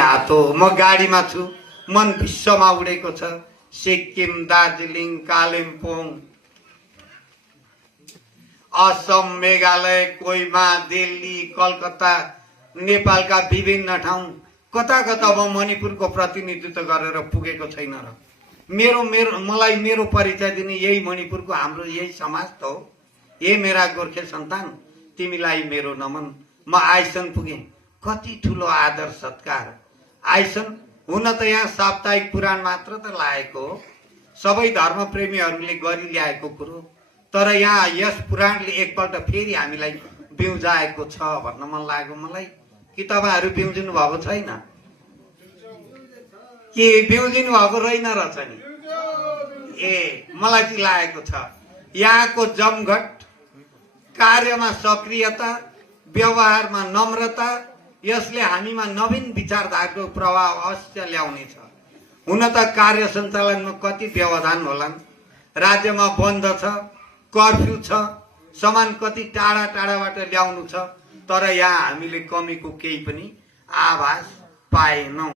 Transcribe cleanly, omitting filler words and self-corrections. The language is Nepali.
हात हो। म गाडीमा छु, मन विश्वमा उडेको छ। सिक्किम, दार्जिलिङ, कालिम्पोङ, असम, मेघालय, कोइमा, दिल्ली, कलकत्ता, नेपालका विभिन्न ठाउँ कता कता म मणिपुरको प्रतिनिधित्व गरेर पुगेको छैन र मलाई मेरो परिचय दिने यही मणिपुरको हाम्रो यही समाज त हो। ए मेरा गोर्खे सन्तान, तिमीलाई मेरो नमन। म आइसन पुगे, कति ठुलो आदर सत्कार। आइसन हुन त यहाँ साप्ताहिक पुराण मात्र त लागेको हो, सबै धर्म प्रेमीहरूले गरि ल्याएको कुरो। तर यहाँ यस पुराणले एकपल्ट फेरि हामीलाई बिउजाएको छ भन्न मन लाग्यो मलाई। कि तपाईहरू बिउजिनु भएको छैन? के बिउजिनु भएको रहेन रहेछ नि? ए मलाई चाहिँ लागेको छ यहाँको जमघट, कार्यमा सक्रियता, व्यवहारमा नम्रता, यसले हामीमा नवीन विचारधाराको प्रभाव अवश्य ल्याउनेछ। हुन त कार्य सञ्चालनमा कति व्यवधान होलान्, राज्यमा बन्द छ, कर्फ्यू छ, सामान कति टाढा टाढाबाट ल्याउनु छ, तर यहाँ हामीले कमीको केही पनि आभास पाएनौं।